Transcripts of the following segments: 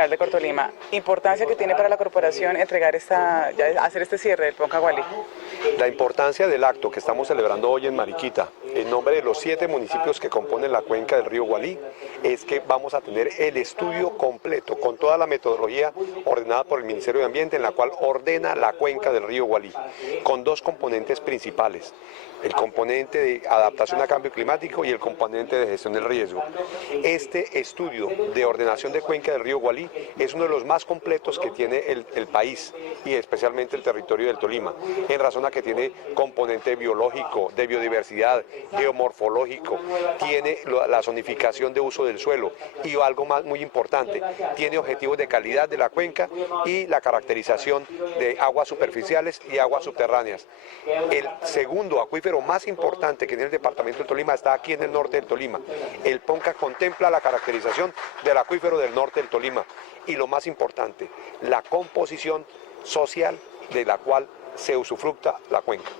General de Cortolima, importancia que tiene para la corporación entregar hacer este cierre del Ponca Gualí. La importancia del acto que estamos celebrando hoy en Mariquita, en nombre de los 7 municipios que componen la cuenca del río Gualí, es que vamos a tener el estudio completo, con toda la metodología ordenada por el Ministerio de Ambiente, en la cual ordena la cuenca del río Gualí, con 2 componentes principales: el componente de adaptación a cambio climático y el componente de gestión del riesgo. Este estudio de ordenación de cuenca del río Gualí es uno de los más completos que tiene el país, y especialmente el territorio del Tolima, en razón a que tiene componente biológico, de biodiversidad, geomorfológico, tiene la zonificación de uso del suelo y algo más muy importante, tiene objetivos de calidad de la cuenca y la caracterización de aguas superficiales y aguas subterráneas. El segundo acuífero más importante que tiene el departamento del Tolima está aquí en el norte del Tolima. El Ponca contempla la caracterización del acuífero del norte del Tolima y, lo más importante, la composición social de la cual se usufructa la cuenca.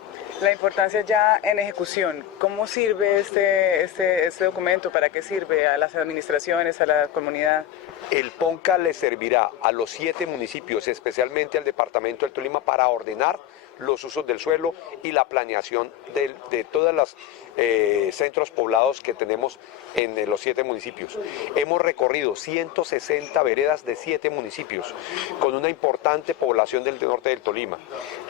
La importancia ya en ejecución, ¿cómo sirve este documento? ¿Para qué sirve a las administraciones, a la comunidad? El Ponca le servirá a los 7 municipios, especialmente al departamento del Tolima, para ordenar los usos del suelo y la planeación de todos los centros poblados que tenemos en los 7 municipios. Hemos recorrido 160 veredas de 7 municipios, con una importante población del norte del Tolima.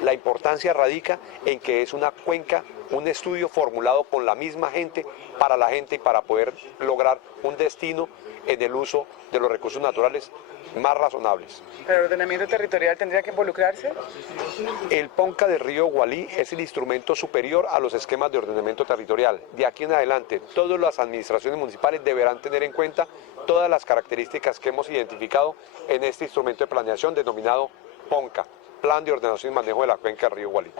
La importancia radica en que es una cuenca, un estudio formulado con la misma gente, para la gente, y para poder lograr un destino en el uso de los recursos naturales más razonables. ¿Pero el ordenamiento territorial tendría que involucrarse? El Ponca del río Gualí es el instrumento superior a los esquemas de ordenamiento territorial. De aquí en adelante, todas las administraciones municipales deberán tener en cuenta todas las características que hemos identificado en este instrumento de planeación denominado Ponca, Plan de Ordenación y Manejo de la Cuenca del río Gualí.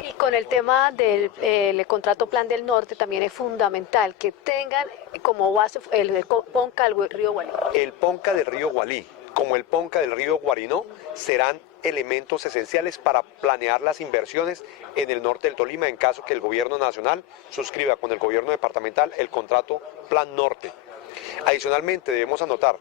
Y con el tema del contrato Plan del Norte también es fundamental que tengan como base el Ponca del río Gualí. El Ponca del río Gualí, como el Ponca del río Guarinó, serán elementos esenciales para planear las inversiones en el norte del Tolima, en caso que el gobierno nacional suscriba con el gobierno departamental el contrato Plan Norte. Adicionalmente, debemos anotar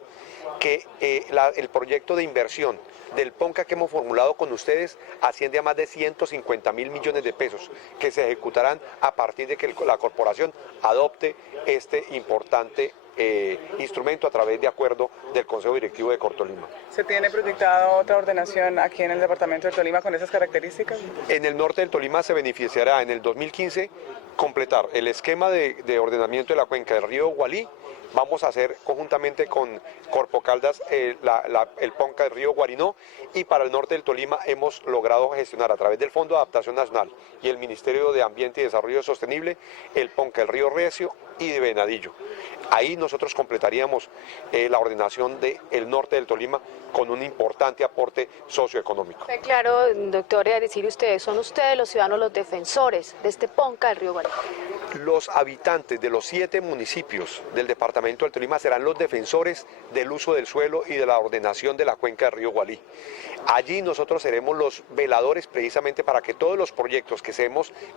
que el proyecto de inversión del Ponca que hemos formulado con ustedes asciende a más de 150.000 millones de pesos, que se ejecutarán a partir de que la corporación adopte este importante instrumento a través de acuerdo del Consejo Directivo de Cortolima. ¿Se tiene proyectada otra ordenación aquí en el departamento del Tolima con esas características? En el norte del Tolima se beneficiará en el 2015 completar el esquema de ordenamiento de la cuenca del río Gualí. Vamos a hacer conjuntamente con Corpo Caldas el Ponca del río Guarinó, y para el norte del Tolima hemos logrado gestionar a través del Fondo de Adaptación Nacional y el Ministerio de Ambiente y Desarrollo Sostenible el Ponca del río Recio y de Venadillo. Ahí nosotros completaríamos la ordenación del norte del Tolima con un importante aporte socioeconómico. Claro, doctor, decir son ustedes los ciudadanos los defensores de este Ponca del río Gualí. Los habitantes de los 7 municipios del departamento del Tolima serán los defensores del uso del suelo y de la ordenación de la cuenca del río Gualí. Allí nosotros seremos los veladores precisamente para que todos los proyectos que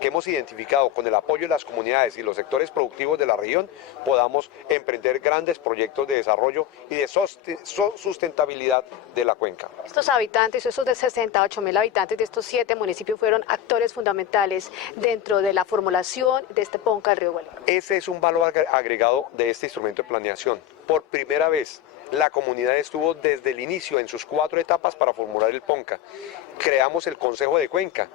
hemos identificado con el apoyo de las comunidades y los sectores productivos de la región podamos emprender grandes proyectos de desarrollo y de sustentabilidad de la cuenca. Estos habitantes, esos de 68.000 habitantes de estos 7 municipios fueron actores fundamentales dentro de la formulación de este Ponca del río Gualí. Ese es un valor agregado de este instrumento de planeación. Por primera vez, la comunidad estuvo desde el inicio en sus 4 etapas para formular el Ponca. Creamos el Consejo de Cuenca,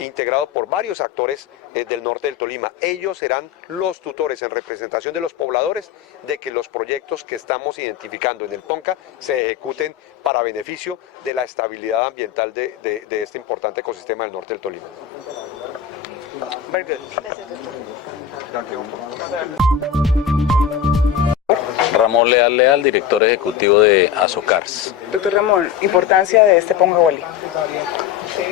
integrado por varios actores del norte del Tolima. Ellos serán los tutores en representación de los pobladores de que los proyectos que estamos identificando en el Ponca se ejecuten para beneficio de la estabilidad ambiental de este importante ecosistema del norte del Tolima. Very good. Ramón Leal, director ejecutivo de Azocars. Doctor Ramón, importancia de este Ponca Gualí.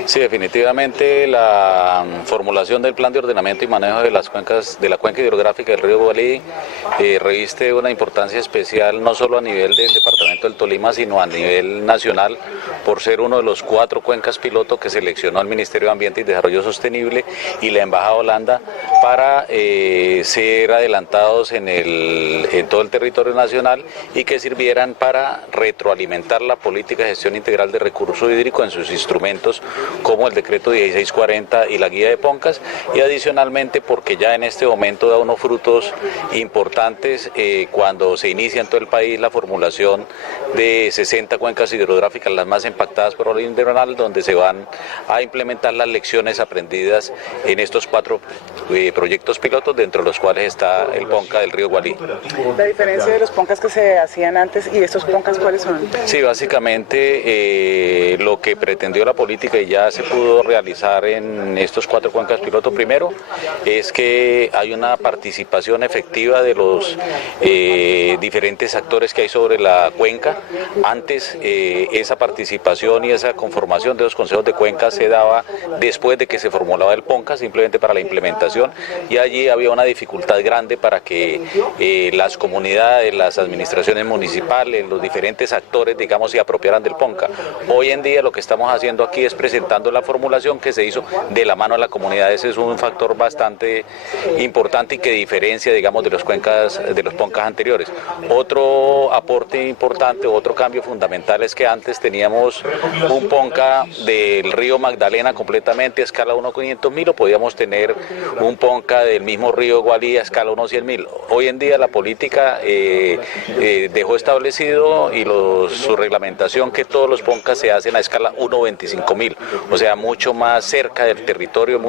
Sí, definitivamente la formulación del plan de ordenamiento y manejo de las cuencas, de la cuenca hidrográfica del río Gualí, reviste una importancia especial no solo a nivel del departamento del Tolima, sino a nivel nacional, por ser uno de los 4 cuencas piloto que seleccionó el Ministerio de Ambiente y Desarrollo Sostenible y la Embajada de Holanda para ser adelantados en todo el territorio nacional y que sirvieran para retroalimentar la política de gestión integral de recurso hídrico en sus instrumentos como el decreto 1640 y la guía de Poncas, y adicionalmente porque ya en este momento da unos frutos importantes cuando se inicia en todo el país la formulación de 60 cuencas hidrográficas, las más impactadas por el invernal, donde se van a implementar las lecciones aprendidas en estos 4 proyectos pilotos, dentro de los cuales está el Ponca del río Gualí. La diferencia de los Poncas que se hacían antes y estos Poncas, ¿cuáles son? Sí, básicamente lo que pretendió la política y ya se pudo realizar en estos 4 cuencas piloto, primero, es que hay una participación efectiva de los diferentes actores que hay sobre la cuenca. Antes esa participación y esa conformación de los consejos de cuenca se daba después de que se formulaba el Ponca, simplemente para la implementación, y allí había una dificultad grande para que las comunidades, las administraciones municipales, los diferentes actores, digamos, se apropiaran del Ponca. Hoy en día lo que estamos haciendo aquí es presentando la formulación que se hizo de la mano de la comunidad. Ese es un factor bastante importante y que diferencia, digamos, de los Poncas anteriores. Otro aporte importante, otro cambio fundamental es que antes teníamos un Ponca del río Magdalena completamente a escala 1/500.000, o podíamos tener un Ponca del mismo río Gualí a escala 1/100.000. Hoy en día la política dejó establecido y su reglamentación que todos los Poncas se hacen a escala 1/25.000, o sea, mucho más cerca del territorio,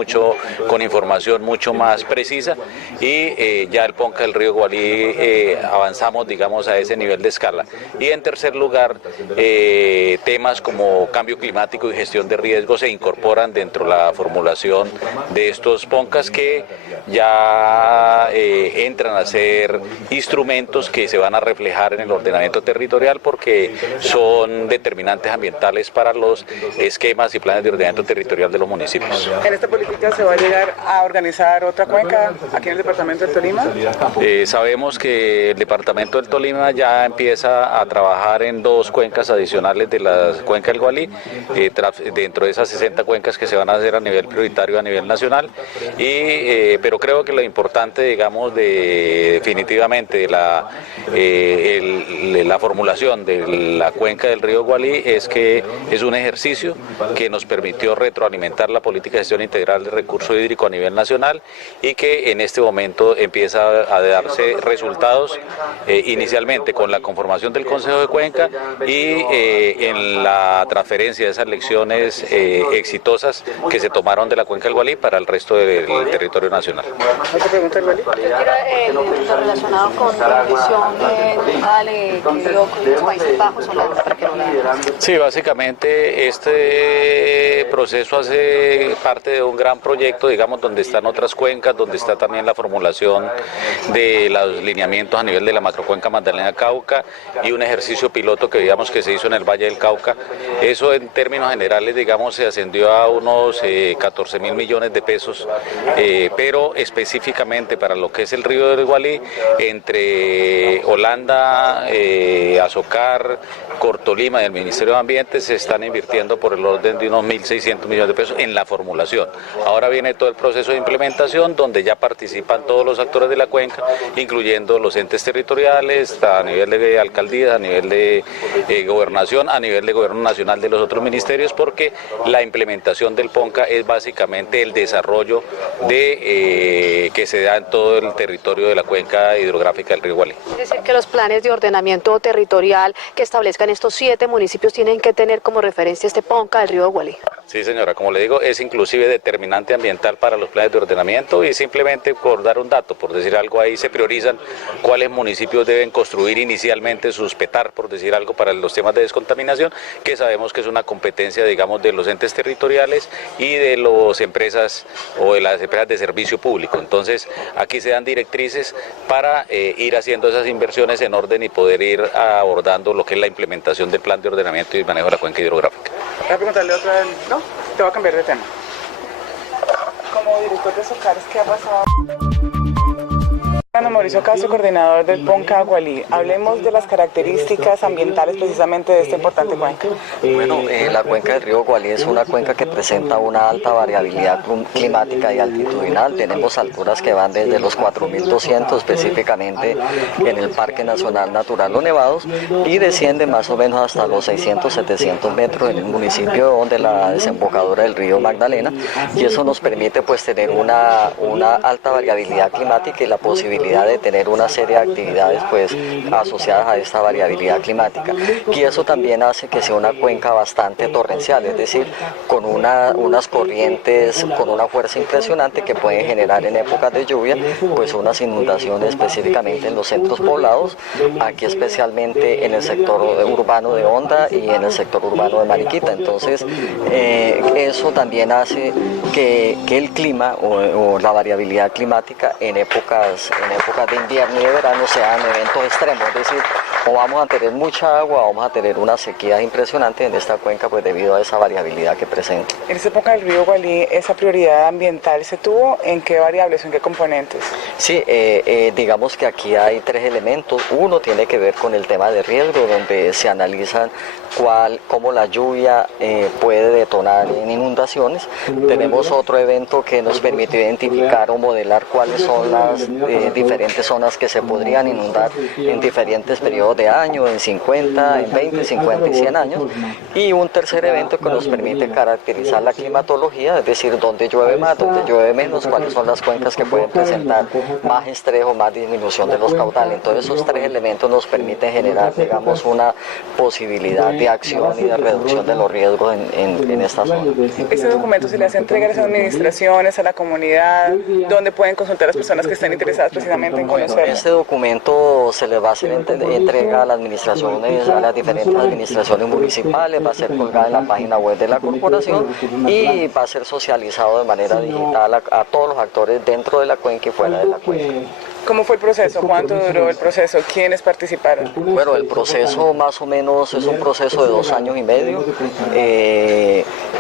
con información mucho más precisa, y ya el Ponca del río Gualí avanzamos, digamos, a ese nivel de escala. Y en tercer lugar, temas como cambio climático y gestión de riesgos se incorporan dentro de la formulación de estos Poncas, que ya entran a ser instrumentos que se van a reflejar en el ordenamiento territorial, porque son determinantes ambientales para los esquemas y planes de ordenamiento territorial de los municipios. ¿En esta política se va a llegar a organizar otra cuenca aquí en el departamento del Tolima? Sabemos que el departamento del Tolima ya empieza a trabajar en 2 cuencas adicionales de la cuenca del Gualí, dentro de esas 60 cuencas que se van a hacer a nivel prioritario, a nivel nacional, pero creo que lo importante, digamos, definitivamente de la formulación de la cuenca del río Gualí es que es un ejercicio que nos permitió retroalimentar la política de gestión integral de recurso hídrico a nivel nacional, y que en este momento empieza a darse resultados inicialmente con la conformación del Consejo de Cuenca y en la transferencia de esas lecciones exitosas que se tomaron de la cuenca del Gualí para el resto del territorio nacional. ¿Otra pregunta, Gualí? Lo relacionado con la emisión de Ale que dio con los Países Bajos, Holanda, para que no la... Sí, básicamente este proceso hace parte de un gran proyecto, digamos, donde están otras cuencas, donde está también la formulación de los lineamientos a nivel de la macrocuenca Magdalena-Cauca y un ejercicio piloto que digamos que se hizo en el Valle del Cauca. Eso en términos generales, digamos, se ascendió a unos 14.000 millones de pesos, pero específicamente para lo que es el río del Gualí, entre Holanda, Azocar, Cortolima y el Ministerio de Ambiente se están invirtiendo por el orden de unos 1.600 millones de pesos en la formulación. Ahora viene todo el proceso de implementación, donde ya participan todos los actores de la cuenca, incluyendo los entes territoriales, a nivel de alcaldías, a nivel de gobernación, a nivel de gobierno nacional de los otros ministerios, porque la implementación del Ponca es básicamente el desarrollo que se da en todo el territorio de la cuenca hidrográfica del río Gualí. Es decir, que los planes de ordenamiento territorial que establezcan estos 7 municipios tienen que tener como referencia este Ponca del río Gualí. Sí, señora, como le digo, es inclusive determinante ambiental para los planes de ordenamiento, y simplemente por dar un dato, por decir algo, ahí se priorizan cuáles municipios deben construir inicialmente sus PETAR, por decir algo, para los temas de descontaminación, que sabemos que es una competencia, digamos, de los entes territoriales y de las empresas o de las empresas de servicio público. Entonces, aquí se dan directrices para ir haciendo esas inversiones en orden y poder ir abordando lo que es la implementación del plan de ordenamiento y manejo de la cuenca hidrográfica. Voy a preguntarle otra vez, ¿no? Te voy a cambiar de tema. Como director de Socares, ¿qué ha pasado? Mauricio Castro, coordinador del Ponca Gualí. Hablemos de las características ambientales precisamente de esta importante cuenca. Bueno, la cuenca del río Gualí es una cuenca que presenta una alta variabilidad climática y altitudinal. Tenemos alturas que van desde los 4.200 específicamente en el Parque Nacional Natural Los Nevados y desciende más o menos hasta los 600-700 metros en el municipio donde la desembocadura del río Magdalena, y eso nos permite pues tener una alta variabilidad climática y la posibilidad de tener una serie de actividades pues asociadas a esta variabilidad climática, y eso también hace que sea una cuenca bastante torrencial, es decir, con unas corrientes con una fuerza impresionante que pueden generar en épocas de lluvia pues unas inundaciones específicamente en los centros poblados, aquí especialmente en el sector urbano de Honda y en el sector urbano de Mariquita. Entonces eso también hace que el clima o la variabilidad climática en épocas de invierno y de verano sean eventos extremos, es decir, o vamos a tener mucha agua o vamos a tener una sequía impresionante en esta cuenca pues debido a esa variabilidad que presenta. En esta época del río Gualí, ¿esa prioridad ambiental se tuvo? ¿En qué variables o en qué componentes? Sí, digamos que aquí hay tres elementos. Uno tiene que ver con el tema de riesgo, donde se analizan cómo la lluvia puede detonar en inundaciones. Tenemos otro evento que nos permite identificar o modelar cuáles son las diferentes zonas que se podrían inundar en diferentes periodos de año, en 50, en 20, 50 y 100 años. Y un tercer evento que nos permite caracterizar la climatología, es decir, dónde llueve más, dónde llueve menos, cuáles son las cuencas que pueden presentar más estrés o más disminución de los caudales. Entonces esos tres elementos nos permiten generar, digamos, una posibilidad de acción y de reducción de los riesgos en esta zona. ¿Este documento se le hace entrega a las administraciones, a la comunidad, donde pueden consultar a las personas que estén interesadas precisamente en conocerlo? Este documento se le va a hacer entrega a las administraciones, a las diferentes administraciones municipales, va a ser colgada en la página web de la corporación y va a ser socializado de manera digital a todos los actores dentro de la cuenca y fuera de la cuenca. ¿Cómo fue el proceso? ¿Cuánto duró el proceso? ¿Quiénes participaron? Bueno, el proceso más o menos es un proceso de 2 años y medio.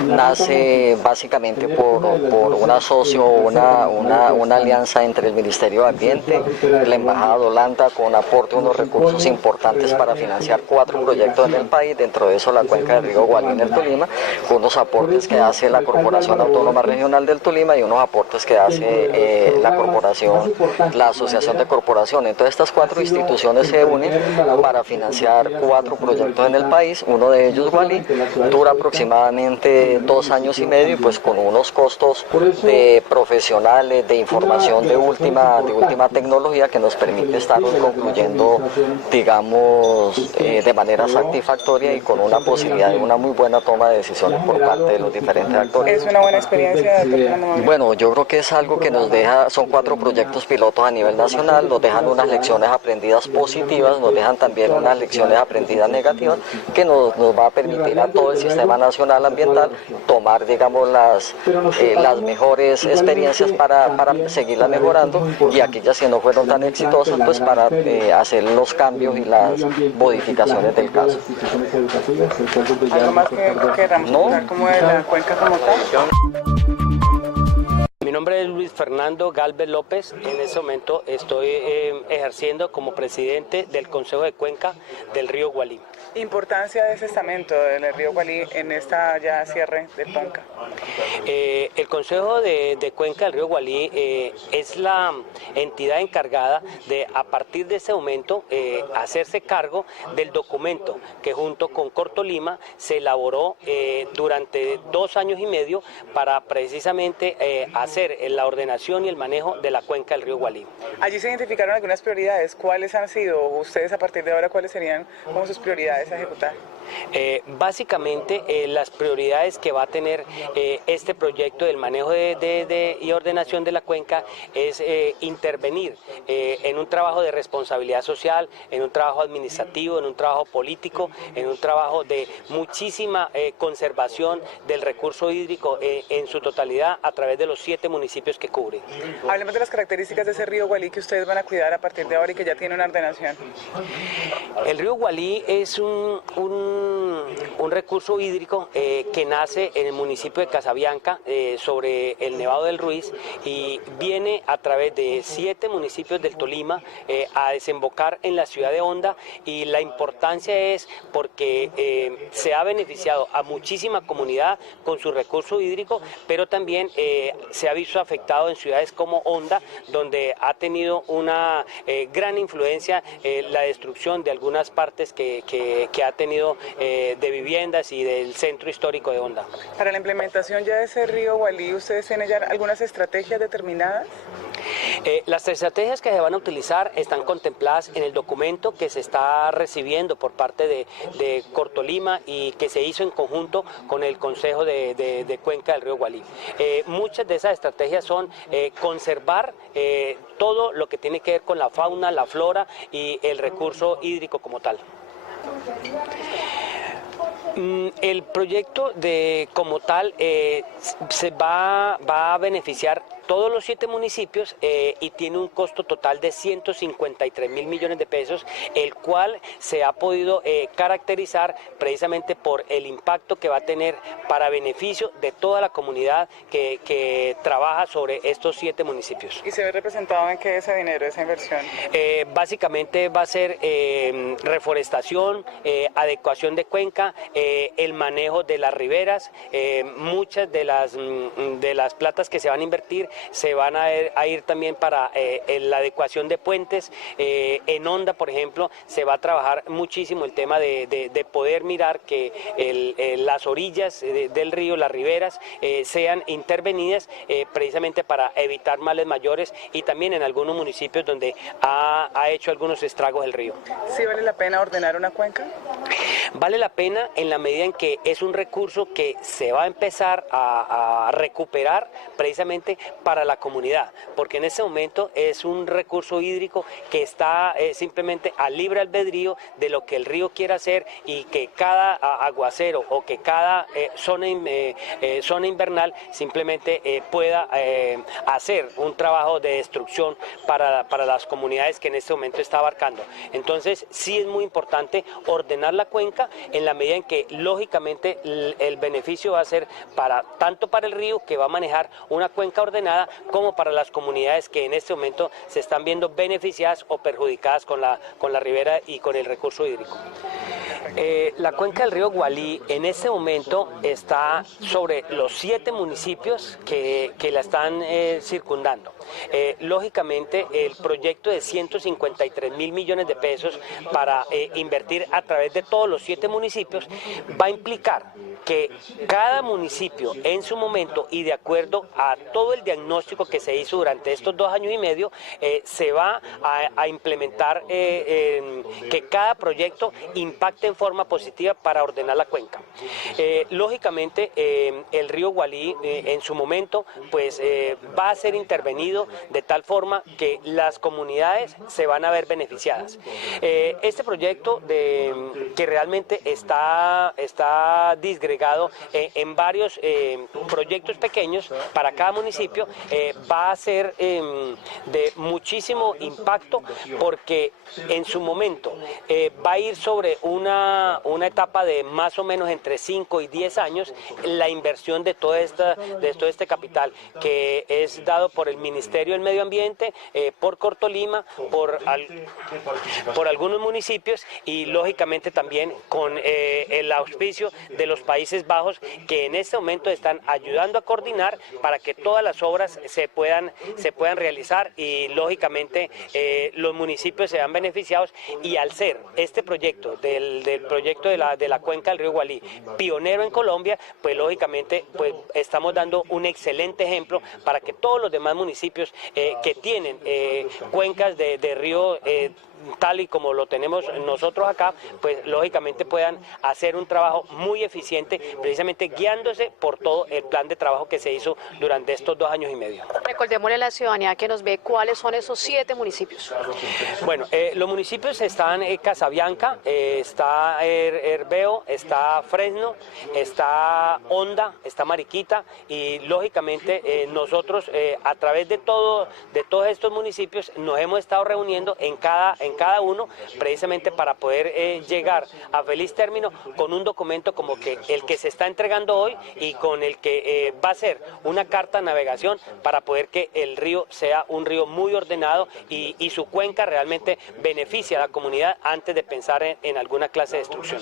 Nace básicamente por un asocio, una alianza entre el Ministerio de Ambiente, la Embajada de Holanda, con aporte de unos recursos importantes para financiar 4 proyectos en el país, dentro de eso la cuenca del río Gualí en el Tolima, con unos aportes que hace la Corporación Autónoma Regional del Tolima y unos aportes que hace la Asociación de Corporaciones. Entonces estas 4 instituciones se unen para financiar 4 proyectos en el país. Uno de ellos, Gualí, dura aproximadamente 2 años y medio y pues con unos costos de profesionales, de información de última tecnología que nos permite estar concluyendo, digamos, de manera satisfactoria y con una posibilidad de una muy buena toma de decisiones por parte de los diferentes actores. ¿Es una buena experiencia? Bueno, yo creo que es algo que nos deja, son 4 proyectos pilotos a nivel nacional, nos dejan unas lecciones aprendidas positivas, nos dejan también unas lecciones aprendidas negativas que nos va a permitir a todo el sistema nacional ambiental tomar, digamos, las mejores experiencias para seguirlas mejorando, y aquellas que no fueron tan exitosas pues para hacer los cambios y las modificaciones del caso. ¿Algo más que queramos contar como de la cuenca como tal? Mi nombre es Luis Fernando Galvez López. En este momento estoy ejerciendo como presidente del Consejo de Cuenca del río Gualí. Importancia de ese estamento del río Gualí en esta ya cierre del Ponca. El Consejo de Cuenca del río Gualí es la entidad encargada de, a partir de ese momento, hacerse cargo del documento que junto con Cortolima se elaboró durante 2 años y medio para precisamente hacer la ordenación y el manejo de la cuenca del río Gualí. Allí se identificaron algunas prioridades. ¿Cuáles han sido ustedes a partir de ahora? ¿Cuáles serían como sus prioridades a ejecutar? Básicamente las prioridades que va a tener este proyecto del manejo y ordenación de la cuenca es intervenir en un trabajo de responsabilidad social, en un trabajo administrativo, en un trabajo político, en un trabajo de muchísima conservación del recurso hídrico en su totalidad a través de los 7 municipios que cubre. Hablemos de las características de ese río Gualí que ustedes van a cuidar a partir de ahora y que ya tiene una ordenación. El río Gualí es un un recurso hídrico que nace en el municipio de Casabianca sobre el Nevado del Ruiz y viene a través de 7 municipios del Tolima a desembocar en la ciudad de Honda, y la importancia es porque se ha beneficiado a muchísima comunidad con su recurso hídrico, pero también se ha visto afectado en ciudades como Honda, donde ha tenido una gran influencia la destrucción de algunas partes que ha tenido de viviendas y del centro histórico de Honda. Para la implementación ya de ese río Gualí, ¿ustedes tienen ya algunas estrategias determinadas? Las estrategias que se van a utilizar están contempladas en el documento que se está recibiendo por parte de Cortolima y que se hizo en conjunto con el Consejo de Cuenca del río Gualí. Muchas de esas estrategias son conservar todo lo que tiene que ver con la fauna, la flora y el recurso hídrico como tal. El proyecto como tal se va a beneficiar todos los 7 municipios y tiene un costo total de 153.000 millones de pesos, el cual se ha podido caracterizar precisamente por el impacto que va a tener para beneficio de toda la comunidad que trabaja sobre estos 7 municipios. ¿Y se ve representado en qué ese dinero, esa inversión? Básicamente va a ser reforestación, adecuación de cuenca, el manejo de las riberas, muchas de las platas que se van a invertir se van a ir también para la adecuación de puentes. En Honda, por ejemplo, se va a trabajar muchísimo el tema de poder mirar que las orillas del río, las riberas, sean intervenidas precisamente para evitar males mayores, y también en algunos municipios donde ha hecho algunos estragos el río. ¿Sí vale la pena ordenar una cuenca? Vale la pena en la medida en que es un recurso que se va a empezar a recuperar precisamente para la comunidad, porque en este momento es un recurso hídrico que está simplemente al libre albedrío de lo que el río quiera hacer, y que cada aguacero o que cada zona invernal simplemente pueda hacer un trabajo de destrucción para las comunidades que en este momento está abarcando. Entonces sí es muy importante ordenar la cuenca en la medida en que lógicamente el beneficio va a ser tanto para el río, que va a manejar una cuenca ordenada, como para las comunidades que en este momento se están viendo beneficiadas o perjudicadas con la ribera y con el recurso hídrico. La cuenca del río Gualí en este momento está sobre los 7 municipios que la están circundando. Lógicamente el proyecto de 153.000 millones de pesos para invertir a través de todos los 7 municipios va a implicar que cada municipio en su momento, y de acuerdo a todo el diagnóstico que se hizo durante estos 2 años y medio, se va a implementar que cada proyecto impacte en forma positiva para ordenar la cuenca. Lógicamente el río Gualí en su momento pues va a ser intervenido de tal forma que las comunidades se van a ver beneficiadas. Este proyecto que realmente está disgregado en varios proyectos pequeños para cada municipio, va a ser de muchísimo impacto, porque en su momento va a ir sobre una etapa de más o menos entre 5 y 10 años la inversión de todo este capital, que es dado por el Ministerio del Medio Ambiente, por Cortolima, por algunos municipios, y lógicamente también con el auspicio de los Países Bajos, que en este momento están ayudando a coordinar para que todas las obras se puedan realizar, y lógicamente los municipios se han beneficiados. Y al ser este proyecto del proyecto de la cuenca del río Gualí pionero en Colombia, pues lógicamente pues estamos dando un excelente ejemplo para que todos los demás municipios que tienen cuencas de río tal y como lo tenemos nosotros acá, pues lógicamente puedan hacer un trabajo muy eficiente, precisamente guiándose por todo el plan de trabajo que se hizo durante estos 2 años y medio. Recordémosle a la ciudadanía que nos ve cuáles son esos 7 municipios. Bueno, los municipios están Casabianca, está Herbeo, está Fresno, está Honda, está Mariquita, y lógicamente nosotros a través de todos estos municipios nos hemos estado reuniendo en cada cada uno, precisamente para poder llegar a feliz término con un documento como que el que se está entregando hoy y con el que va a ser una carta de navegación para poder que el río sea un río muy ordenado y su cuenca realmente beneficie a la comunidad antes de pensar en alguna clase de destrucción.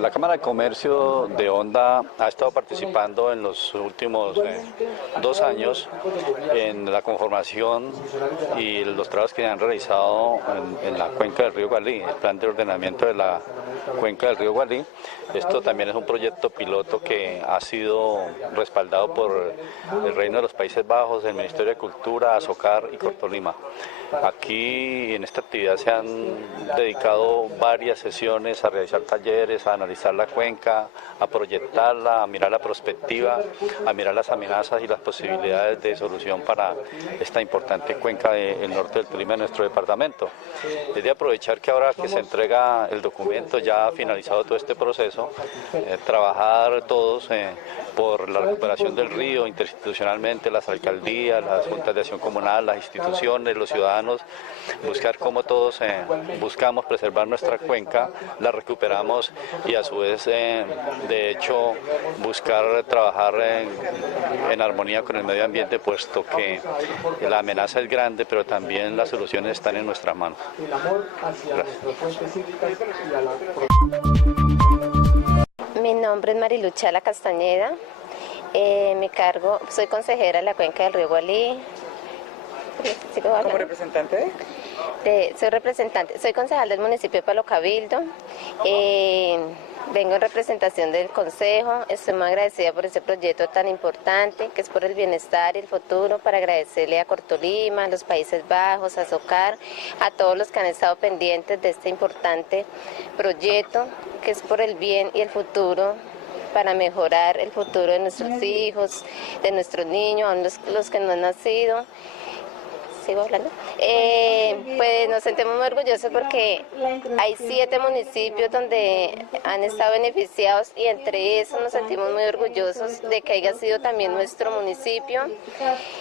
La Cámara de Comercio de Honda ha estado participando en los últimos 2 años en la conformación y los trabajos que han realizado en la cuenca del río Gualí, el plan de ordenamiento de la cuenca del río Gualí. Esto también es un proyecto piloto que ha sido respaldado por el Reino de los Países Bajos, el Ministerio de Cultura, Azocar y Cortolima. Aquí en esta actividad se han dedicado varias sesiones a realizar talleres, a analizar la cuenca, a proyectarla, a mirar la perspectiva, a mirar las amenazas y las posibilidades de solución para esta importante cuenca del norte del Tolima de nuestro departamento. Es de aprovechar que ahora que se entrega el documento, ya ha finalizado todo este proceso, trabajar todos por la recuperación del río interinstitucionalmente, las alcaldías, las juntas de acción comunal, las instituciones, los ciudadanos, buscar cómo todos buscamos preservar nuestra cuenca, la recuperamos y a su vez, de hecho, buscar trabajar en armonía con el medio ambiente, puesto que la amenaza es grande, pero también las soluciones están en nuestras manos. Mi nombre es Mariluchala Castañeda, mi cargo, soy consejera de la cuenca del río Gualí. ¿Como representante? Soy concejal del municipio de Palo Cabildo, vengo en representación del consejo, estoy muy agradecida por este proyecto tan importante que es por el bienestar y el futuro, para agradecerle a Cortolima, a los Países Bajos, a Azocar, a todos los que han estado pendientes de este importante proyecto que es por el bien y el futuro, para mejorar el futuro de nuestros hijos, de nuestros niños, aún los que no han nacido. ¿Sigo hablando? Pues nos sentimos muy orgullosos porque hay 7 municipios donde han estado beneficiados y entre esos nos sentimos muy orgullosos de que haya sido también nuestro municipio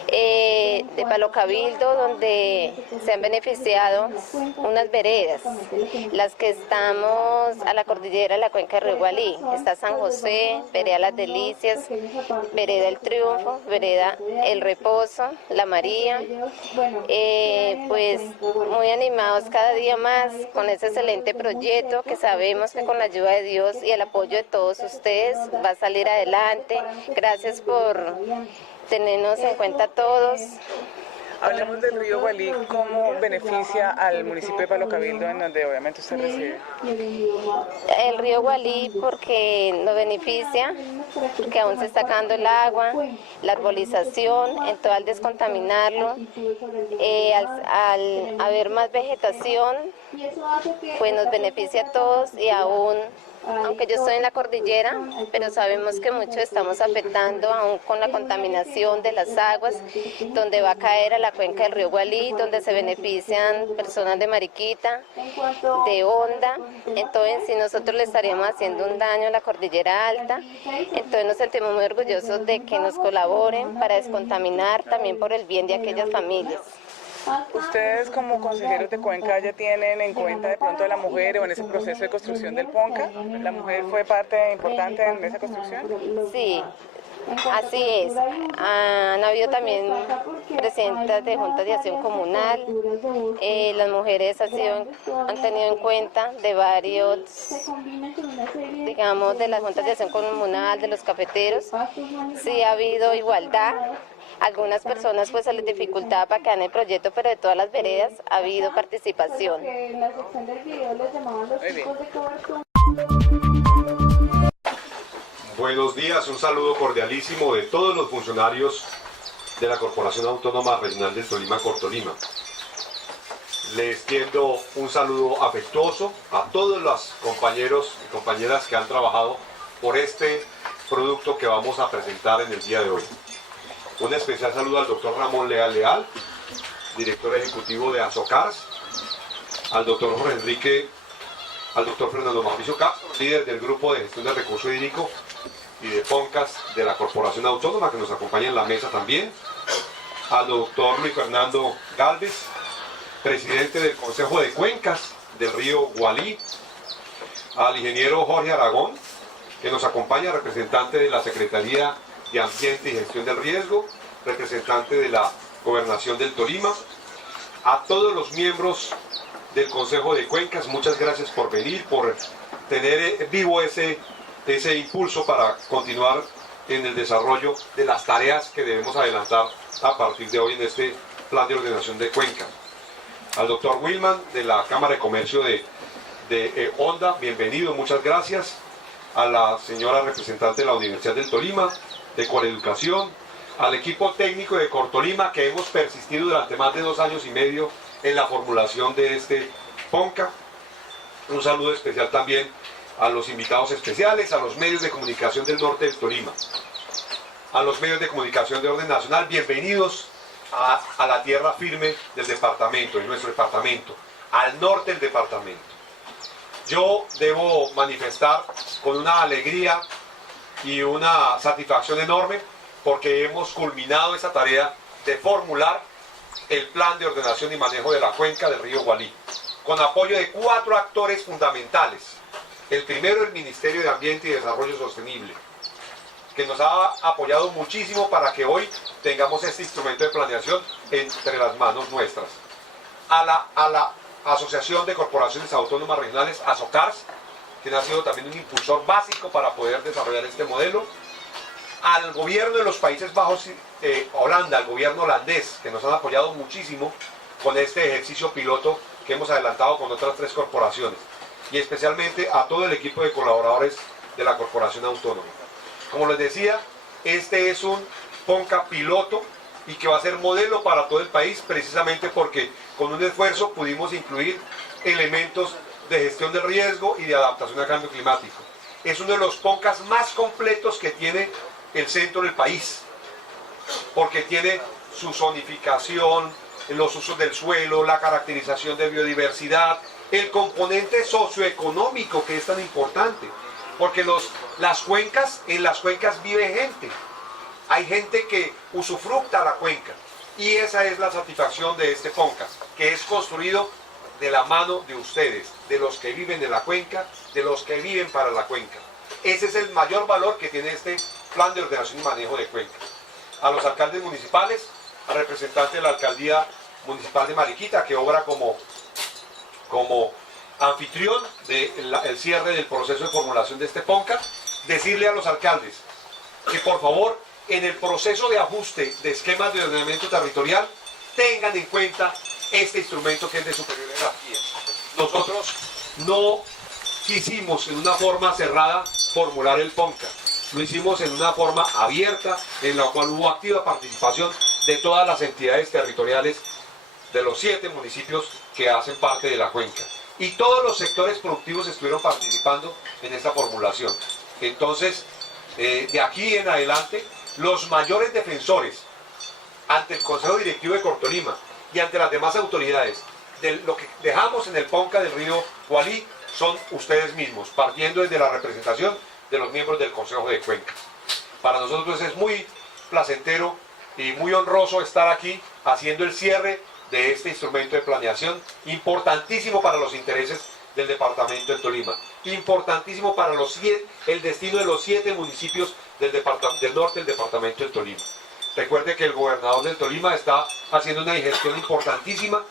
de Palo Cabildo, donde se han beneficiado unas veredas, las que estamos a la cordillera de la cuenca del río Gualí. Está San José, vereda Las Delicias, vereda El Triunfo, vereda El Reposo, La María. Pues muy animados cada día más con este excelente proyecto que sabemos que con la ayuda de Dios y el apoyo de todos ustedes va a salir adelante. Gracias por tenernos en cuenta a todos. Hablemos del río Gualí, ¿cómo beneficia al municipio de Palo Cabildo, en donde obviamente usted reside? El río Gualí porque nos beneficia, porque aún se está sacando el agua, la arbolización, en todo al descontaminarlo, al haber más vegetación, pues nos beneficia a todos y aún, aunque yo estoy en la cordillera, pero sabemos que mucho estamos afectando aún con la contaminación de las aguas, donde va a caer a la cuenca del río Gualí, donde se benefician personas de Mariquita, de Honda. Entonces, si nosotros le estaríamos haciendo un daño a la cordillera alta, entonces nos sentimos muy orgullosos de que nos colaboren para descontaminar también por el bien de aquellas familias. ¿Ustedes como consejeros de Cuenca ya tienen en cuenta de pronto a la mujer o en ese proceso de construcción del Ponca? ¿La mujer fue parte importante en esa construcción? Sí, así es. Han habido también presidentas de juntas de acción comunal. Las mujeres han tenido en cuenta de varios, digamos, de las juntas de acción comunal, de los cafeteros. Sí ha habido igualdad. Algunas personas pues se les dificultaba para que hagan el proyecto, pero de todas las veredas ha habido participación. Buenos días, un saludo cordialísimo de todos los funcionarios de la Corporación Autónoma Regional del Tolima, Cortolima. Les extiendo un saludo afectuoso a todos los compañeros y compañeras que han trabajado por este producto que vamos a presentar en el día de hoy. Un especial saludo al doctor Ramón Leal, director ejecutivo de Azocar, al doctor Jorge Enrique, al doctor Fernando Mauricio Castro, líder del grupo de gestión de recurso hídrico y de Poncas de la Corporación Autónoma, que nos acompaña en la mesa también, al doctor Luis Fernando Gálvez, presidente del Consejo de Cuencas del río Gualí, al ingeniero Jorge Aragón, que nos acompaña, representante de la Secretaría de Ambiente y Gestión del Riesgo, representante de la Gobernación del Tolima, a todos los miembros del Consejo de Cuencas, muchas gracias por venir, por tener vivo ese impulso para continuar en el desarrollo de las tareas que debemos adelantar a partir de hoy en este plan de ordenación de Cuenca. Al doctor Wilman de la Cámara de Comercio de Honda, bienvenido, muchas gracias. A la señora representante de la Universidad del Tolima, de Coreducación, al equipo técnico de Cortolima, que hemos persistido durante más de 2 años y medio en la formulación de este PONCA. Un saludo especial también a los invitados especiales, a los medios de comunicación del norte del Tolima, a los medios de comunicación de orden nacional, bienvenidos a la tierra firme del departamento, de nuestro departamento, al norte del departamento. Yo debo manifestar con una alegría y una satisfacción enorme porque hemos culminado esa tarea de formular el plan de ordenación y manejo de la cuenca del río Gualí, con apoyo de 4 actores fundamentales. El primero, el Ministerio de Ambiente y Desarrollo Sostenible, que nos ha apoyado muchísimo para que hoy tengamos este instrumento de planeación entre las manos nuestras. A la Asociación de Corporaciones Autónomas Regionales, ASOCARS, que ha sido también un impulsor básico para poder desarrollar este modelo. Al gobierno de los Países Bajos, Holanda, al gobierno holandés, que nos han apoyado muchísimo con este ejercicio piloto que hemos adelantado con otras 3 corporaciones. Y especialmente a todo el equipo de colaboradores de la Corporación Autónoma. Como les decía, este es un PONCA piloto y que va a ser modelo para todo el país, precisamente porque con un esfuerzo pudimos incluir elementos de gestión del riesgo y de adaptación al cambio climático. Es uno de los PONCAs más completos que tiene el centro del país, porque tiene su zonificación, los usos del suelo, la caracterización de biodiversidad, el componente socioeconómico que es tan importante, porque en las cuencas vive gente. Hay gente que usufructa la cuenca y esa es la satisfacción de este PONCA, que es construido de la mano de ustedes, de los que viven en la cuenca, de los que viven para la cuenca. Ese es el mayor valor que tiene este plan de ordenación y manejo de cuenca. A los alcaldes municipales, al representante de la alcaldía municipal de Mariquita, que obra como anfitrión del cierre del proceso de formulación de este PONCA, decirle a los alcaldes que por favor en el proceso de ajuste de esquemas de ordenamiento territorial tengan en cuenta este instrumento que es de superior jerarquía. Nosotros no quisimos en una forma cerrada formular el PONCA, lo hicimos en una forma abierta en la cual hubo activa participación de todas las entidades territoriales de los 7 municipios que hacen parte de la cuenca. Y todos los sectores productivos estuvieron participando en esta formulación. Entonces, de aquí en adelante, los mayores defensores ante el Consejo Directivo de Cortolima y ante las demás autoridades de lo que dejamos en el PONCA del río Gualí son ustedes mismos, partiendo desde la representación de los miembros del Consejo de Cuenca. Para nosotros es muy placentero y muy honroso estar aquí haciendo el cierre de este instrumento de planeación, importantísimo para los intereses del departamento de Tolima, importantísimo para el destino de los 7 municipios del norte del departamento del Tolima. Recuerde que el gobernador del Tolima está haciendo una gestión importantísima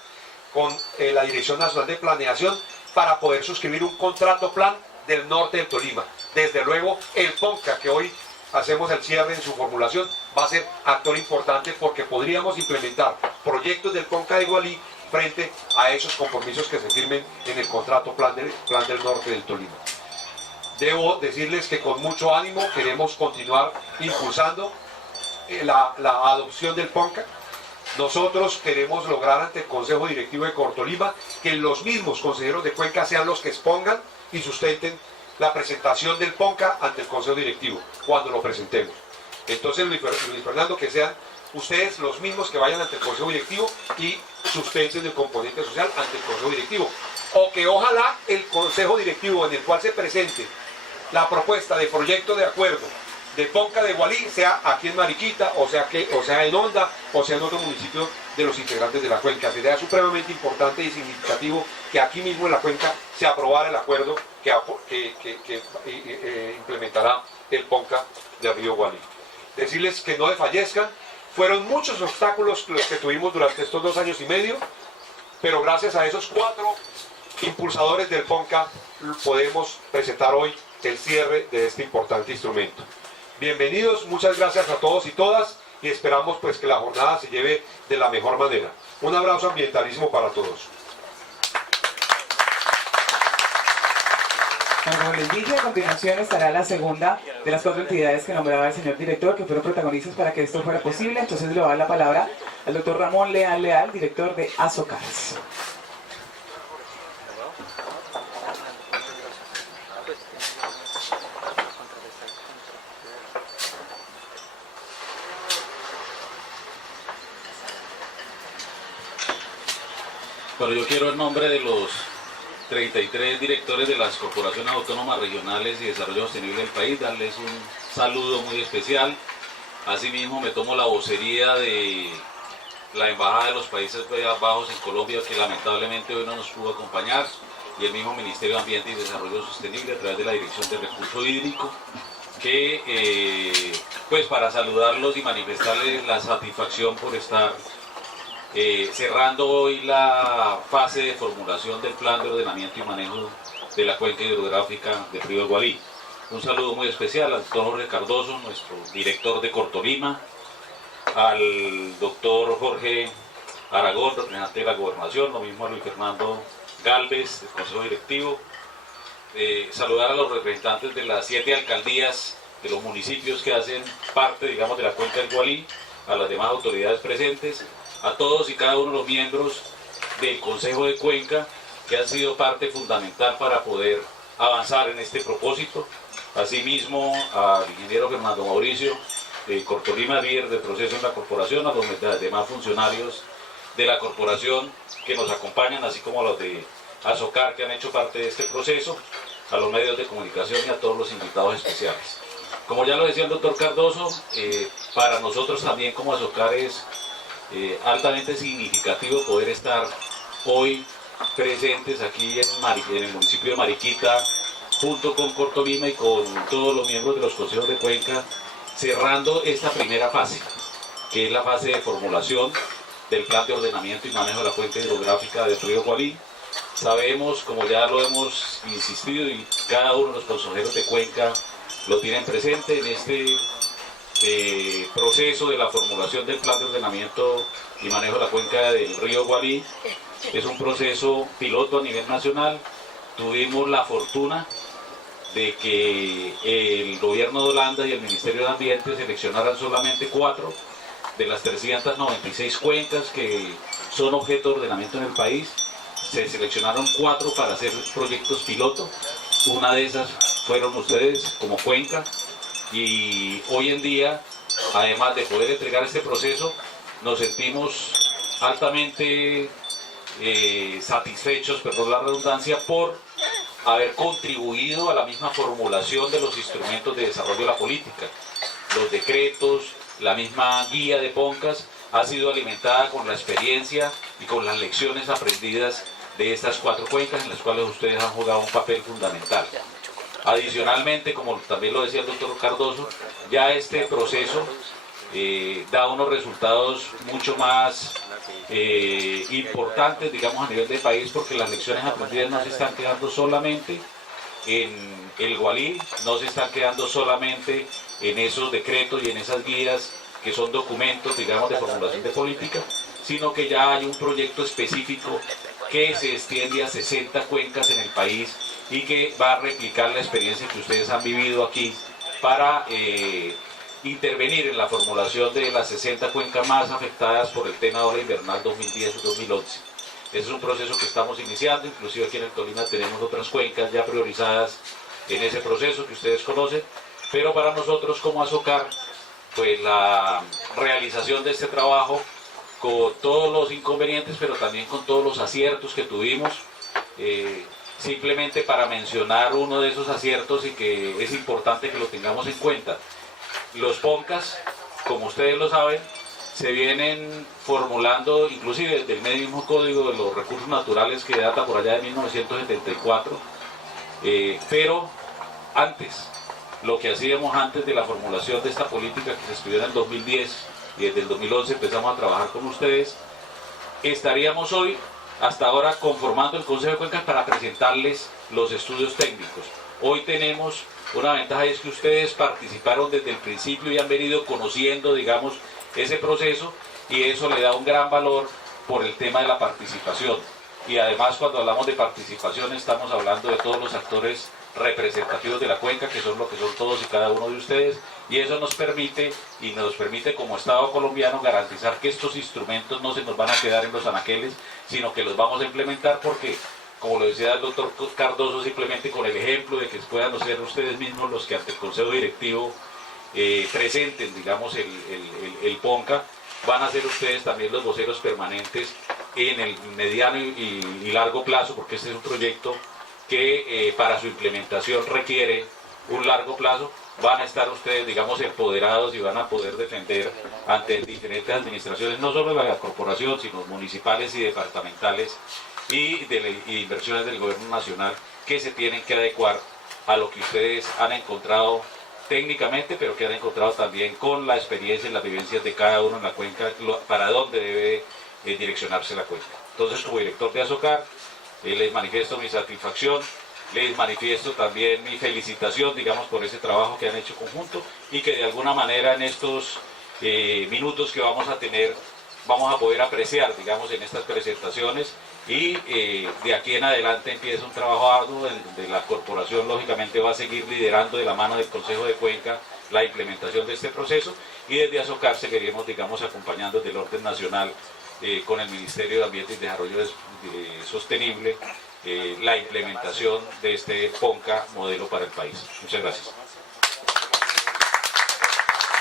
con la Dirección Nacional de Planeación para poder suscribir un contrato plan del norte del Tolima. Desde luego el PONCA, que hoy hacemos el cierre en su formulación, va a ser actor importante porque podríamos implementar proyectos del PONCA de Gualí frente a esos compromisos que se firmen en el contrato plan del norte del Tolima. Debo decirles que con mucho ánimo queremos continuar impulsando la adopción del PONCA. Nosotros queremos lograr ante el Consejo Directivo de Cortolima que los mismos consejeros de Cuenca sean los que expongan y sustenten la presentación del PONCA ante el Consejo Directivo, cuando lo presentemos. Entonces, Luis Fernando, que sean ustedes los mismos que vayan ante el Consejo Directivo y sustenten el componente social ante el Consejo Directivo. O que ojalá el Consejo Directivo en el cual se presente la propuesta de proyecto de acuerdo del Ponca de Gualí, sea aquí en Mariquita, o sea en Honda, o sea en otro municipio de los integrantes de la cuenca. Sería supremamente importante y significativo que aquí mismo en la cuenca se aprobara el acuerdo que implementará el Ponca del río Gualí. Decirles que no desfallezcan, fueron muchos obstáculos los que tuvimos durante estos 2 años y medio, pero gracias a esos 4 impulsadores del Ponca podemos presentar hoy el cierre de este importante instrumento. Bienvenidos, muchas gracias a todos y todas y esperamos pues que la jornada se lleve de la mejor manera. Un abrazo ambientalísimo para todos. Como les dije, a continuación estará la segunda de las 4 entidades que nombraba el señor director, que fueron protagonistas para que esto fuera posible. Entonces le voy a dar la palabra al doctor Ramón Leal, director de Azocars. Bueno, yo quiero en nombre de los 33 directores de las corporaciones autónomas regionales y desarrollo sostenible del país darles un saludo muy especial. Asimismo me tomo la vocería de la Embajada de los Países Bajos en Colombia, que lamentablemente hoy no nos pudo acompañar, y el mismo Ministerio de Ambiente y Desarrollo Sostenible a través de la Dirección de Recurso Hídrico, que pues para saludarlos y manifestarles la satisfacción por estar cerrando hoy la fase de formulación del plan de ordenamiento y manejo de la cuenca hidrográfica del río Gualí. Un saludo muy especial al doctor Jorge Cardoso, nuestro director de Cortolima, al doctor Jorge Aragón, representante de la Gobernación, lo mismo a Luis Fernando Galvez, del Consejo Directivo. Saludar a los representantes de las 7 alcaldías de los municipios que hacen parte, digamos, de la cuenca del Gualí, a las demás autoridades presentes, a todos y cada uno de los miembros del Consejo de Cuenca, que han sido parte fundamental para poder avanzar en este propósito. Asimismo, al ingeniero Fernando Mauricio de Cortolima, líder de proceso en la corporación, a los demás funcionarios de la corporación que nos acompañan, así como a los de Azocar que han hecho parte de este proceso, a los medios de comunicación y a todos los invitados especiales. Como ya lo decía el doctor Cardoso, para nosotros también como Azocar es altamente significativo poder estar hoy presentes aquí en el municipio de Mariquita, junto con Cortolima y con todos los miembros de los consejos de cuenca, cerrando esta primera fase, que es la fase de formulación del plan de ordenamiento y manejo de la cuenca hidrográfica del río Gualí. Sabemos, como ya lo hemos insistido y cada uno de los consejeros de cuenca lo tienen presente en este proceso de la formulación del plan de ordenamiento y manejo de la cuenca del río Gualí. Es un proceso piloto a nivel nacional. Tuvimos la fortuna de que el gobierno de Holanda y el Ministerio de Ambiente seleccionaran solamente 4 de las 396 cuencas que son objeto de ordenamiento en el país. Se seleccionaron 4 para hacer proyectos piloto. Una de esas fueron ustedes como cuenca, y hoy en día, además de poder entregar este proceso, nos sentimos altamente satisfechos, perdón la redundancia, por haber contribuido a la misma formulación de los instrumentos de desarrollo de la política. Los decretos, la misma guía de PONCAS ha sido alimentada con la experiencia y con las lecciones aprendidas de estas 4 cuencas, en las cuales ustedes han jugado un papel fundamental. Adicionalmente, como también lo decía el doctor Cardoso, ya este proceso da unos resultados mucho más importantes, digamos, a nivel de país, porque las lecciones aprendidas no se están quedando solamente en el Gualí, no se están quedando solamente en esos decretos y en esas guías que son documentos, digamos, de formulación de política, sino que ya hay un proyecto específico que se extiende a 60 cuencas en el país y que va a replicar la experiencia que ustedes han vivido aquí para intervenir en la formulación de las 60 cuencas más afectadas por el tema de ola invernal 2010-2011. Ese es un proceso que estamos iniciando, inclusive aquí en el Tolima tenemos otras cuencas ya priorizadas en ese proceso que ustedes conocen, pero para nosotros como Azocar, pues la realización de este trabajo con todos los inconvenientes, pero también con todos los aciertos que tuvimos, simplemente para mencionar uno de esos aciertos y que es importante que lo tengamos en cuenta. los PONCAS, como ustedes lo saben, se vienen formulando inclusive desde el mismo Código de los Recursos Naturales que data por allá de 1974, pero antes, lo que hacíamos antes de la formulación de esta política que se estudió en el 2010 y desde el 2011 empezamos a trabajar con ustedes, estaríamos hoy hasta ahora conformando el Consejo de Cuencas para presentarles los estudios técnicos. Hoy tenemos una ventaja, es que ustedes participaron desde el principio y han venido conociendo, digamos, ese proceso, y eso le da un gran valor por el tema de la participación. Y además, cuando hablamos de participación, estamos hablando de todos los actores representativos de la cuenca, que son lo que son todos y cada uno de ustedes, y eso nos permite como Estado colombiano garantizar que estos instrumentos no se nos van a quedar en los anaqueles, sino que los vamos a implementar, porque, como lo decía el doctor Cardoso, simplemente con el ejemplo de que puedan ser ustedes mismos los que ante el Consejo Directivo presenten, digamos, el PONCA, van a ser ustedes también los voceros permanentes en el mediano y largo plazo, porque este es un proyecto que para su implementación requiere un largo plazo. Van a estar ustedes, digamos, empoderados y van a poder defender ante diferentes administraciones, no solo de la corporación, sino municipales y departamentales y inversiones del gobierno nacional, que se tienen que adecuar a lo que ustedes han encontrado técnicamente, pero que han encontrado también con la experiencia y las vivencias de cada uno en la cuenca, para dónde debe direccionarse la cuenca. Entonces, como director de Azocar, les manifiesto mi satisfacción, les manifiesto también mi felicitación, digamos, por ese trabajo que han hecho conjunto, y que de alguna manera en estos minutos que vamos a tener, vamos a poder apreciar, digamos, en estas presentaciones, y de aquí en adelante empieza un trabajo arduo de la corporación. Lógicamente va a seguir liderando de la mano del Consejo de Cuenca la implementación de este proceso, y desde Azocar seguiremos, digamos, acompañando del orden nacional con el Ministerio de Ambiente y Desarrollo Sostenible la implementación de este PONCA modelo para el país. Muchas gracias.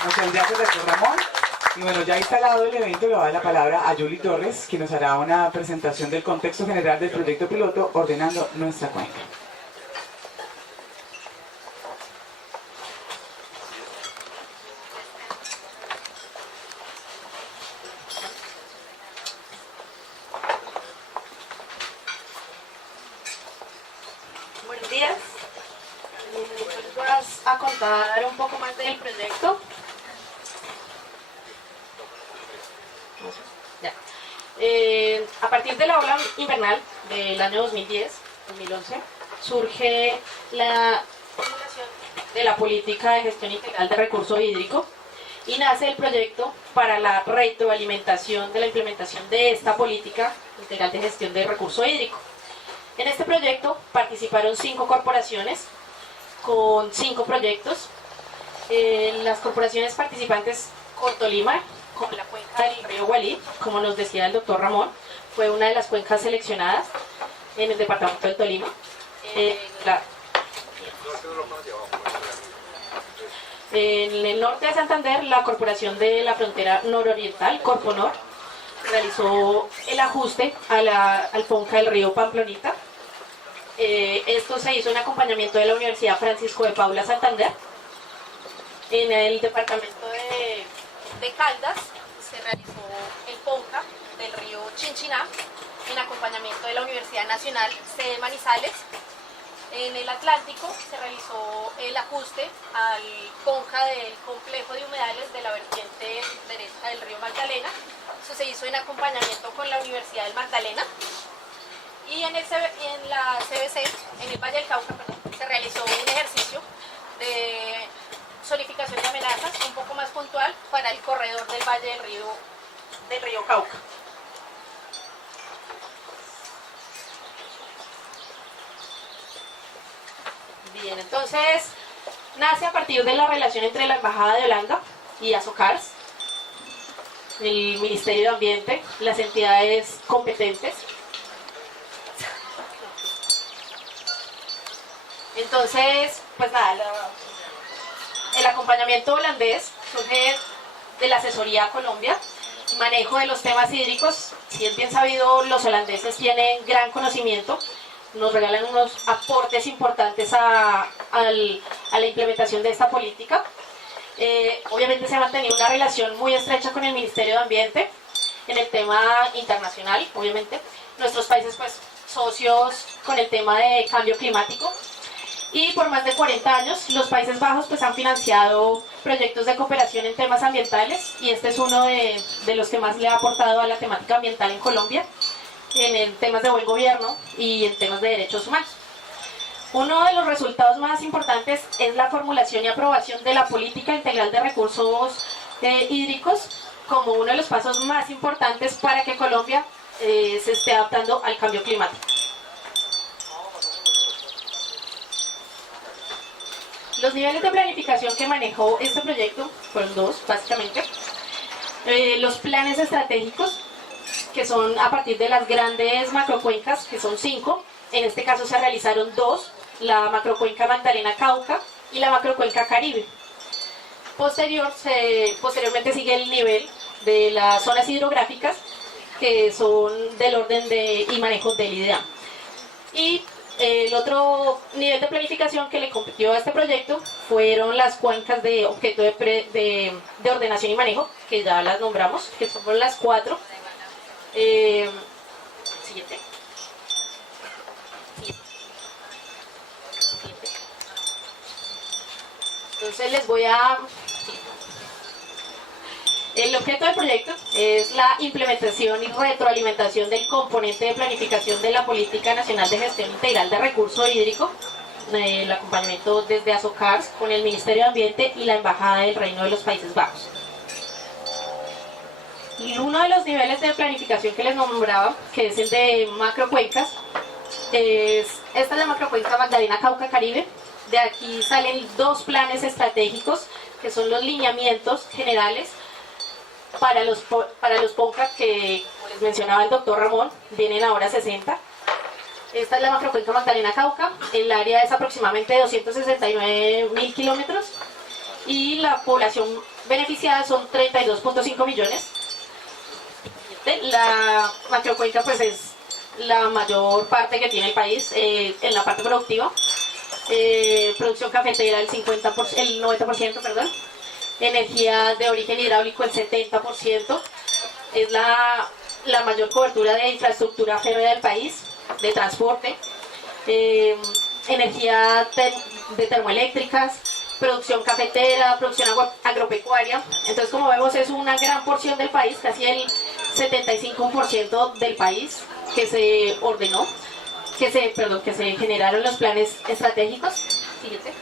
Muchas gracias, doctor Ramón. Y bueno, ya instalado el evento, le doy la palabra a Yuli Torres, quien nos hará una presentación del contexto general del proyecto piloto Ordenando Nuestra Cuenca. Buenos días. Les voy a contar un poco más del proyecto. Ya. A partir de la ola invernal del año 2010-2011 surge la formulación de la política de gestión integral de recurso hídrico y nace el proyecto para la retroalimentación de la implementación de esta política integral de gestión de recurso hídrico. En este proyecto participaron 5 corporaciones con 5 proyectos. Las corporaciones participantes: Cortolima, con la cuenca del río Gualí, como nos decía el doctor Ramón, fue una de las cuencas seleccionadas en el departamento del Tolima. En el norte de Santander, la Corporación de la Frontera Nororiental, Corponor, realizó el ajuste al PONCA del río Pamplonita. Esto se hizo en acompañamiento de la Universidad Francisco de Paula Santander. En el departamento de Caldas se realizó el PONCA del río Chinchiná en acompañamiento de la Universidad Nacional sede Manizales. En el Atlántico se realizó el ajuste al PONCA del complejo de humedales de la vertiente derecha del río Magdalena. Eso se hizo en acompañamiento con la Universidad del Magdalena. Y en la CBC, en el Valle del Cauca, se realizó un ejercicio de zonificación de amenazas un poco más puntual para el corredor del Valle del río Cauca. Bien, entonces nace a partir de la relación entre la Embajada de Holanda y Azocars, el Ministerio de Ambiente, las entidades competentes. Entonces, pues nada, el acompañamiento holandés surge de la asesoría a Colombia, manejo de los temas hídricos. Si es bien sabido, los holandeses tienen gran conocimiento, nos regalan unos aportes importantes a la implementación de esta política. Obviamente se ha mantenido una relación muy estrecha con el Ministerio de Ambiente en el tema internacional, obviamente. Nuestros países, pues, socios con el tema de cambio climático. Y por más de 40 años, los Países Bajos pues, han financiado proyectos de cooperación en temas ambientales y este es uno de los que más le ha aportado a la temática ambiental en Colombia, en temas de buen gobierno y en temas de derechos humanos. Uno de los resultados más importantes es la formulación y aprobación de la política integral de recursos hídricos como uno de los pasos más importantes para que Colombia se esté adaptando al cambio climático. Los niveles de planificación que manejó este proyecto fueron dos, básicamente. Los planes estratégicos, que son a partir de las grandes macrocuencas, que son 5. En este caso se realizaron 2, la macrocuenca Magdalena-Cauca y la macrocuenca Caribe. Posteriormente sigue el nivel de las zonas hidrográficas, que son del orden y manejo del IDEA. Y el otro nivel de planificación que le competió a este proyecto fueron las cuencas de objeto de ordenación y manejo, que ya las nombramos, que son las 4. Siguiente. Entonces les voy a... El objeto del proyecto es la implementación y retroalimentación del componente de planificación de la Política Nacional de Gestión Integral de Recurso Hídrico, el acompañamiento desde ASOCARS con el Ministerio de Ambiente y la Embajada del Reino de los Países Bajos. Y uno de los niveles de planificación que les nombraba, que es el de macrocuencas, esta es la macrocuenca Magdalena-Cauca-Caribe. De aquí salen 2 planes estratégicos, que son los lineamientos generales para los PONCA, que, como les mencionaba el doctor Ramón, vienen ahora 60. Esta es la macrocuenca Magdalena-Cauca, el área es aproximadamente de 269.000 kilómetros y la población beneficiada son 32.5 millones. La macrocuenca pues es la mayor parte que tiene el país en la parte productiva. Producción cafetera el 90%, perdón. Energía de origen hidráulico el 70%, es la mayor cobertura de infraestructura férrea del país, de transporte, energía de termoeléctricas, producción cafetera, producción agropecuaria. Entonces, como vemos, es una gran porción del país, casi el 75% del país que se ordenó, que se generaron los planes estratégicos. Siguiente.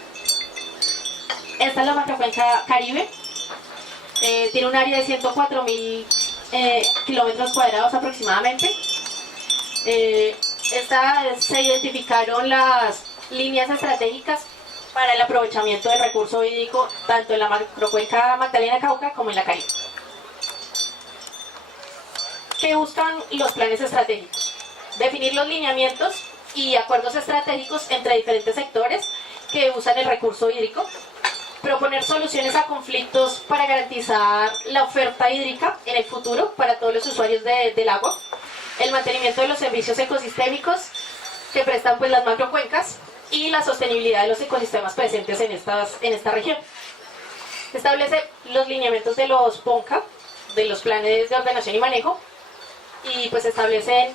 Esta es la macrocuenca Caribe, tiene un área de 104.000 kilómetros cuadrados aproximadamente. Se identificaron las líneas estratégicas para el aprovechamiento del recurso hídrico tanto en la macrocuenca Magdalena-Cauca como en la Caribe. ¿Qué buscan los planes estratégicos? Definir los lineamientos y acuerdos estratégicos entre diferentes sectores que usan el recurso hídrico, proponer soluciones a conflictos para garantizar la oferta hídrica en el futuro para todos los usuarios del agua, el mantenimiento de los servicios ecosistémicos que prestan pues las macrocuencas y la sostenibilidad de los ecosistemas presentes en esta región. Establece los lineamientos de los PONCA, de los planes de ordenación y manejo, y pues establecen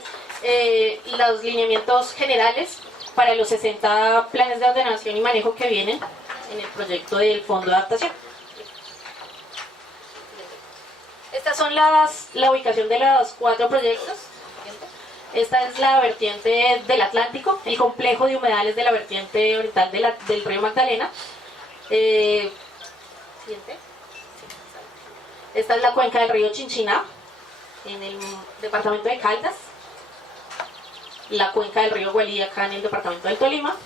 los lineamientos generales para los 60 planes de ordenación y manejo que vienen en el proyecto del Fondo de Adaptación. Estas son la ubicación de los 4 proyectos. Esta es la vertiente del Atlántico, el complejo de humedales de la vertiente oriental del río Magdalena. Siguiente. Esta es la cuenca del río Chinchiná, en el departamento de Caldas. La cuenca del río Gualí, acá en el departamento del Tolima.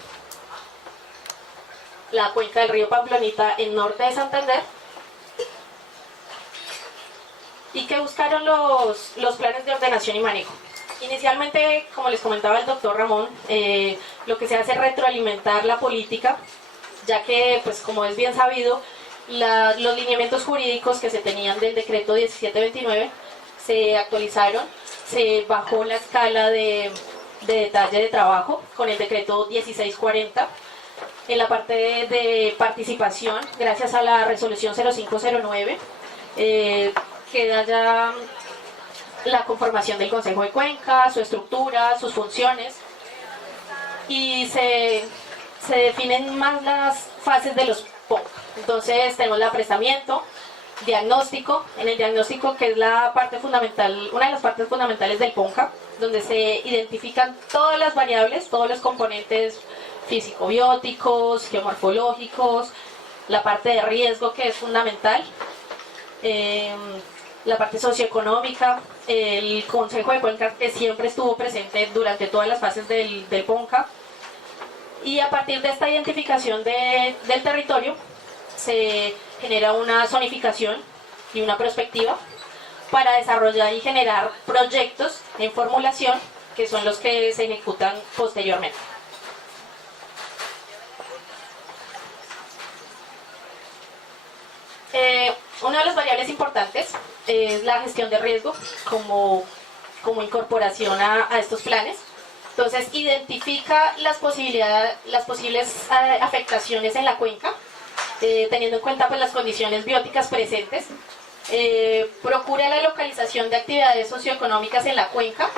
La cuenca del río Pamplonita, en norte de Santander. ¿Y qué buscaron los planes de ordenación y manejo? Inicialmente, como les comentaba el doctor Ramón, lo que se hace es retroalimentar la política, ya que, pues como es bien sabido, los lineamientos jurídicos que se tenían del decreto 1729 se actualizaron, se bajó la escala de detalle de trabajo con el decreto 1640, en la parte de participación, gracias a la resolución 0509, queda ya la conformación del Consejo de Cuenca, su estructura, sus funciones, y se definen más las fases de los PONCA. Entonces tenemos el aprestamiento, diagnóstico, en el diagnóstico, que es la parte fundamental, una de las partes fundamentales del PONCA, donde se identifican todas las variables, todos los componentes físico-bióticos, geomorfológicos, la parte de riesgo, que es fundamental, la parte socioeconómica, el Consejo de Cuenca, que siempre estuvo presente durante todas las fases del PONCA, y a partir de esta identificación del territorio se genera una zonificación y una prospectiva para desarrollar y generar proyectos en formulación, que son los que se ejecutan posteriormente. Una de las variables importantes es la gestión de riesgo como incorporación a estos planes. Entonces identifica las posibles afectaciones en la cuenca, teniendo en cuenta pues las condiciones bióticas presentes. Procura la localización de actividades socioeconómicas en la cuenca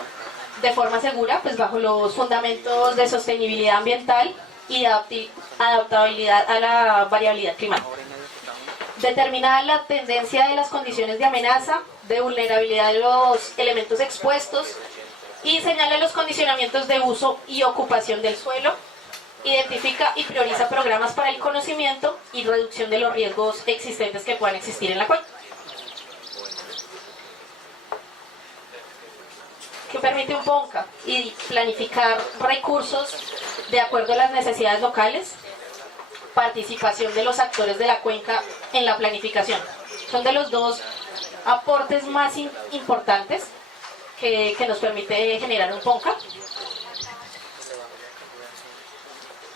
de forma segura, pues bajo los fundamentos de sostenibilidad ambiental y adaptabilidad a la variabilidad climática. Determinar la tendencia de las condiciones de amenaza, de vulnerabilidad de los elementos expuestos, y señala los condicionamientos de uso y ocupación del suelo. Identifica y prioriza programas para el conocimiento y reducción de los riesgos existentes que puedan existir en la cuenca. Que permite un PONCA y planificar recursos de acuerdo a las necesidades locales, participación de los actores de la cuenca en la planificación. Son de los dos aportes más importantes que nos permite generar un PONCA.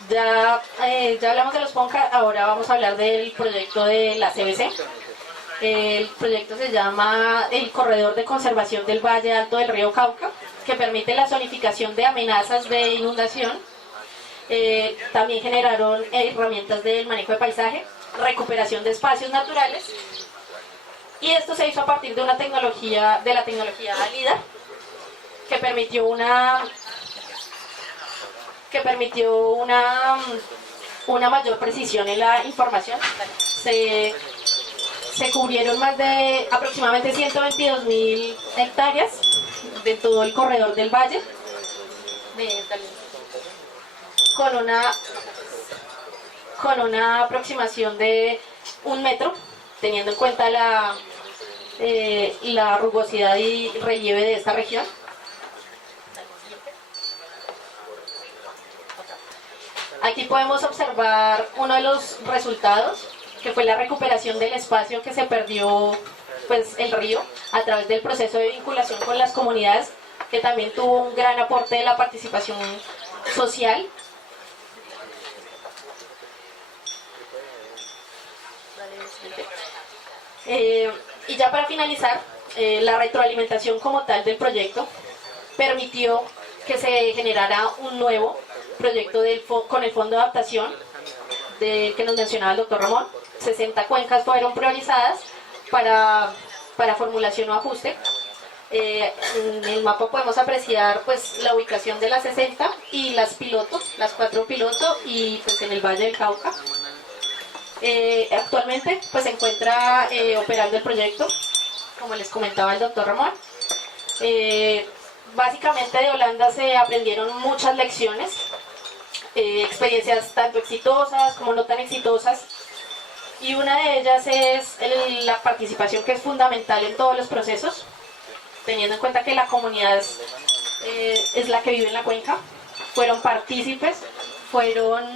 Ya hablamos de los PONCA, ahora vamos a hablar del proyecto de la CBC. El proyecto se llama el Corredor de Conservación del Valle Alto del Río Cauca, que permite la zonificación de amenazas de inundación. También generaron herramientas del manejo de paisaje, recuperación de espacios naturales, y esto se hizo a partir de la tecnología LIDAR, que permitió una mayor precisión en la información. Se cubrieron más de aproximadamente 122.000 hectáreas de todo el corredor del valle, con una aproximación de 1 metro, teniendo en cuenta la rugosidad y relieve de esta región. Aquí podemos observar uno de los resultados, que fue la recuperación del espacio que se perdió, pues, el río, a través del proceso de vinculación con las comunidades, que también tuvo un gran aporte de la participación social. Y ya para finalizar, la retroalimentación como tal del proyecto permitió que se generara un nuevo proyecto con el Fondo de Adaptación que nos mencionaba el doctor Ramón. 60 cuencas fueron priorizadas para formulación o ajuste. En el mapa podemos apreciar pues la ubicación de las 60 y las 4 pilotos, y pues en el Valle del Cauca. Actualmente pues se encuentra operando el proyecto, como les comentaba el doctor Ramón. Básicamente de Holanda se aprendieron muchas lecciones, experiencias tanto exitosas como no tan exitosas, y una de ellas es la participación, que es fundamental en todos los procesos, teniendo en cuenta que la comunidad es la que vive en la cuenca. Fueron partícipes, fueron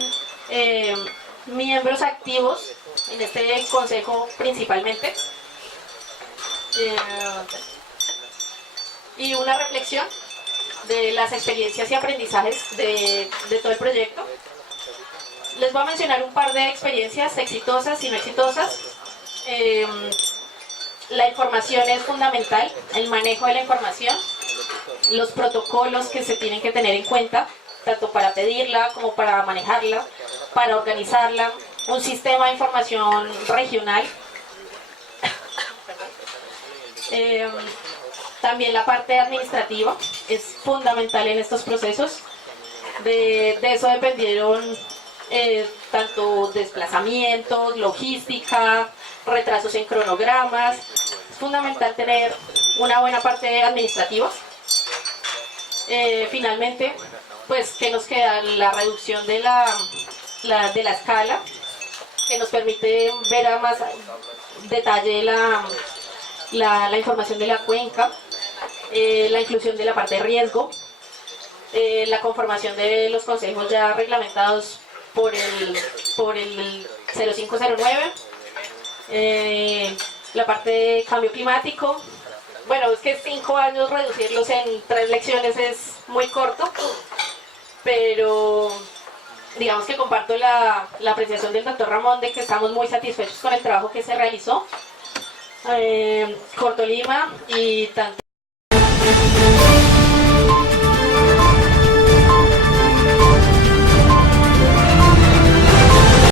miembros activos en este consejo principalmente. Y una reflexión de las experiencias y aprendizajes de todo el proyecto. Les voy a mencionar un par de experiencias exitosas y no exitosas. La información es fundamental, el manejo de la información, los protocolos que se tienen que tener en cuenta, tanto para pedirla como para manejarla, para organizarla, un sistema de información regional. También la parte administrativa es fundamental en estos procesos. De eso dependieron tanto desplazamientos, logística, retrasos en cronogramas. Es fundamental tener una buena parte administrativa. Finalmente, pues, ¿qué nos queda? La reducción de la escala, que nos permite ver a más detalle la información de la cuenca, la inclusión de la parte de riesgo, la conformación de los consejos ya reglamentados por el 0509, la parte de cambio climático. Bueno, es que 5 años reducirlos en 3 lecciones es muy corto, pero digamos que comparto la apreciación del doctor Ramón de que estamos muy satisfechos con el trabajo que se realizó. Cortolima y tanto